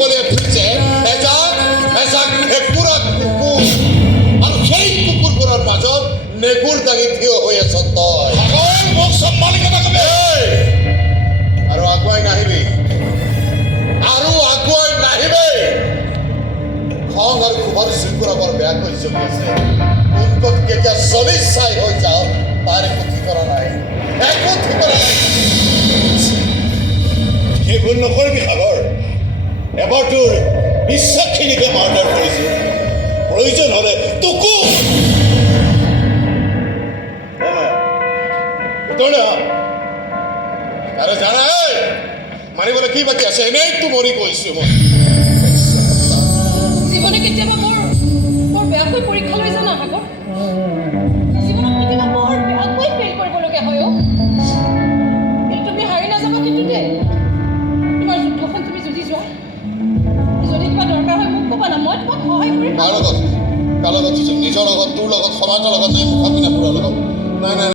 বলে ধুইছে এজাক পুৰা কুকুৰ আৰু সেই কুকুৰবোৰৰ মাজত নেগুৰ দাঙি থিয় হৈ আছ তই মোক সম্মানিত নকবি আৰু আগুৱাই নাহিবি খং আৰু ক্ষোভৰ শৃংখলা বৰ বেয়াকৈ চলি আছে কোনকত কেতিয়া চলি চাই হৈ যাওঁ তাৰ একো ঠিকনা নাই সেইবোৰ নকৰিবি সাগৰ এবাৰ তোৰ বিশ্বাসখিনিকে মাৰ্ডাৰ কৰিছোঁ প্ৰয়োজন হ'লে তোকো আৰে জানা মাৰিবলৈ কি বাকী আছে এনেইতো মৰি গৈছোঁ মই জীৱনে কেতিয়াবা বৰ বেয়াকৈ পৰীক্ষা লৈ জানা সাগৰ জীৱনত কেতিয়াবা বৰ বেয়াকৈ ফেইল কৰিবলগীয়া হয় কিন্তু তুমি হাৰি নাযাবা কিন্তু দেই তোমাৰ যুদ্ধখন তুমি যুঁজি যোৱা যদি কিবা দৰকাৰ হয় মোক ক'বা না মই তোমাক সহায় কৰিম কাৰ লগত নিজৰ লগত তোৰ লগত সমাজৰ লগত নাই মুখাপিনা পুৰৰ লগত নাই নাই